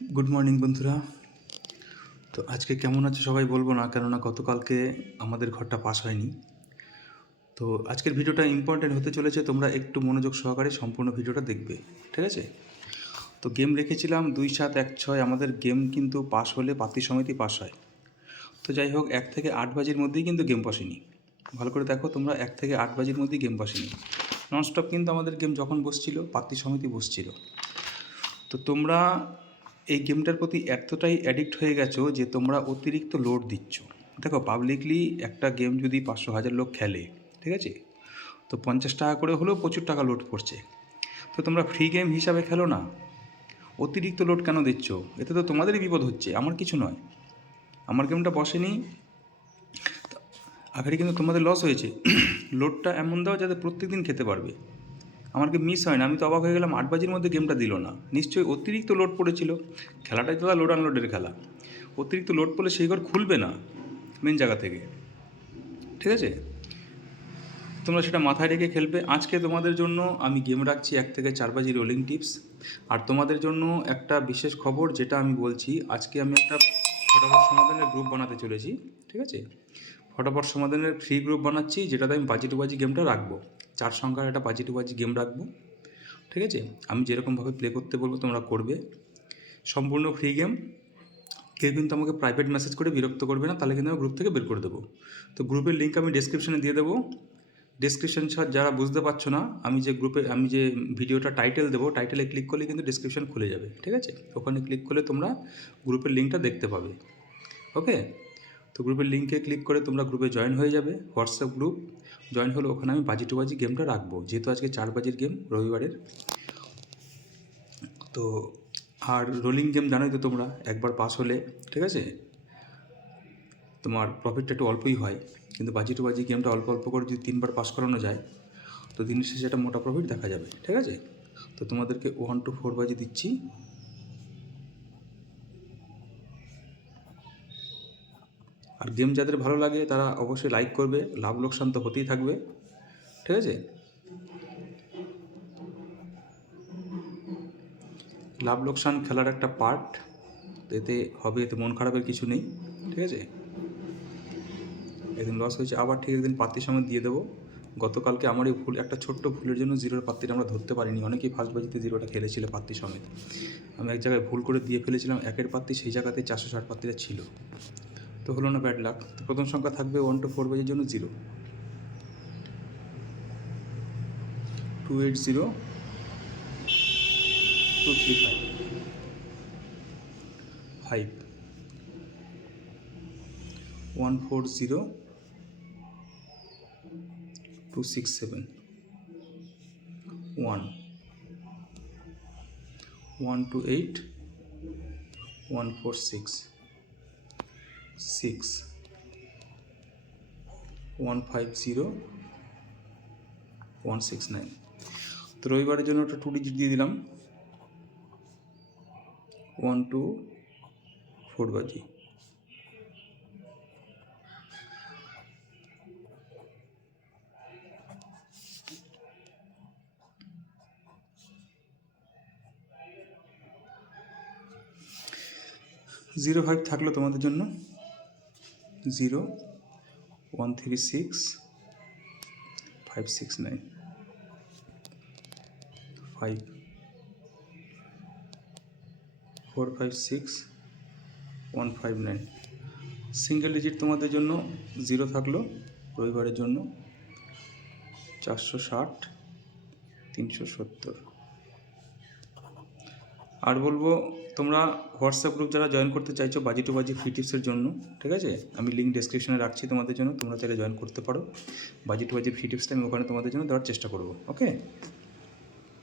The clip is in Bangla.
গুড মর্নিং বন্ধুরা। তো আজকে কেমন আছে সবাই বলবো না, কেননা গতকালকে আমাদের ঘরটা পাস হয়নি। তো আজকের ভিডিওটা ইম্পর্টেন্ট হতে চলেছে, তোমরা একটু মনোযোগ সহকারে সম্পূর্ণ ভিডিওটা দেখবে, ঠিক আছে? তো গেম রেখেছিলাম 2-7-1-6, আমাদের গেম কিন্তু পাস হলে পাতি সমিতি পাস হয়। তো যাই হোক, 1 থেকে 8 বাজির মধ্যেই কিন্তু গেম পাসেনি। ভালো করে দেখো তোমরা, 1 থেকে 8 বাজির মধ্যেই গেম পাসেনি। ননস্টপ কিন্তু আমাদের গেম যখন বসছিল পাতি সমিতি বসছিল। তো তোমরা এই গেমটার প্রতি এতটাই অ্যাডিক্ট হয়ে গেছো যে তোমরা অতিরিক্ত লোড দিচ্ছ। দেখো, পাবলিকলি একটা গেম যদি 500,000 লোক খেলে, ঠিক আছে, তো 50 টাকা করে হলেও প্রচুর টাকা লোড পড়ছে। তো তোমরা ফ্রি গেম হিসাবে খেলো না, অতিরিক্ত লোড কেন দিচ্ছ? এতে তো তোমাদেরই বিপদ হচ্ছে, আমার কিছু নয়। আমার গেমটা বসেনি, আখেরে কিন্তু তোমাদের লস হয়েছে। লোডটা এমন দাও যাতে প্রত্যেক দিন খেতে পারবে। আমার গেম মিস হয় না, আমি তো অবাক হয়ে গেলাম 8 বাজির মধ্যে গেমটা দিল না। নিশ্চয়ই অতিরিক্ত লোড পড়েছিল। খেলাটাই তো লোড আনলোডের খেলা, অতিরিক্ত লোড পড়লে সেই ঘর খুলবে না মেন জায়গা থেকে, ঠিক আছে? তোমরা সেটা মাথায় রেখে খেলবে। আজকে তোমাদের জন্য আমি গেম রাখছি 1 থেকে 4 বাজি রোলিং টিপস। আর তোমাদের জন্য একটা বিশেষ খবর, যেটা আমি বলছি, আজকে আমি একটা ফটাফট সমাধানের গ্রুপ বানাতে চলেছি, ঠিক আছে? ফটাফট সমাধানের ফ্রি গ্রুপ বানাচ্ছি, যেটাতে আমি বাজি টু বাজি গেমটা রাখবো। 4 সংখ্যার একটা বাজি টু বাজি গেম রাখবো, ঠিক আছে? আমি যেরকমভাবে প্লে করতে বলবো তোমরা করবে, সম্পূর্ণ ফ্রি গেম। কেউ কিন্তু আমাকে প্রাইভেট মেসেজ করে বিরক্ত করবে না, তাহলে কিন্তু আমি গ্রুপ থেকে বের করে দেবো। তো গ্রুপের লিঙ্ক আমি ডেসক্রিপশনে দিয়ে দেবো। ডেসক্রিপশন ছাড়া যারা বুঝতে পারছো না, আমি যে ভিডিওটা টাইটেল দেবো, টাইটেলে ক্লিক করলে কিন্তু ডেসক্রিপশন খুলে যাবে, ঠিক আছে? ওখানে ক্লিক করলে তোমরা গ্রুপের লিঙ্কটা দেখতে পাবে। ওকে, তো গ্রুপের লিঙ্কে ক্লিক করে তোমরা গ্রুপে জয়েন হয়ে যাবে। হোয়াটসঅ্যাপ গ্রুপ জয়েন হলে ওখানে আমি বাজি টু বাজি গেমটা রাখবো, যেহেতু আজকে 4 বাজির গেম রবিবারের। তো আর রোলিং গেম জানোই তো তোমরা, একবার পাস হলে, ঠিক আছে, তোমার প্রফিটটা একটু অল্পই হয়। কিন্তু বাজি টু বাজি গেমটা অল্প অল্প করে যদি 3বার পাস করানো যায়, তো দিনের শেষে একটা মোটা প্রফিট দেখা যাবে, ঠিক আছে? তো তোমাদেরকে 1 to 4 বাজি দিচ্ছি। আর গেম যাদের ভালো লাগে তারা অবশ্যই লাইক করবে, লাভ লোকসান তো হতেই থাকবে, ঠিক আছে? লাভ লোকসান খেলার একটা পার্ট, এতে হবে, এতে মন খারাপের কিছু নেই, ঠিক আছে? একদিন লস হয়েছে, আবার ঠিক একদিন পাত্তির সময় দিয়ে দেবো। গতকালকে আমার এই ভুল, একটা ছোট্ট ভুলের জন্য জিরোর পাত্তিটা আমরা ধরতে পারিনি। অনেকেই ফার্স্ট বাজিতে জিরোটা খেলেছিল পাত্তি সমেত। আমি এক জায়গায় ভুল করে দিয়ে ফেলেছিলাম একের পাত্তি, সেই জায়গাতে 460 পাত্তিটা ছিল, তো হলো না, ব্যাড লাক। তো প্রথম সংখ্যা থাকবে 1 to 4 বাজির জন্য 0, 280 235 5 140 267 1 128 146 6 150 169। তো রবিবারের জন্য একটা 2 ডিজিট দিয়ে দিলাম, 1 to 4 বাজি। জিরো 5 থাকলো তোমাদের জন্য, 0 136 569 5 456 159। সিঙ্গেল ডিজিট তোমাদের জন্য 0 থাকলো রবিবারের জন্য, 460 370। আর বলবো, তোমরা হোয়াটসঅ্যাপ গ্রুপ যারা জয়েন করতে চাইছো বাজি টু বাজি ফ্রি টিপসের জন্য, ঠিক আছে, আমি লিঙ্ক ডেসক্রিপশনে রাখছি তোমাদের জন্য, তোমরা চাইলে জয়েন করতে পারো। বাজি টু বাজি ফ্রি টিপসটা আমি ওখানে তোমাদের জন্য দেওয়ার চেষ্টা করবো, ওকে?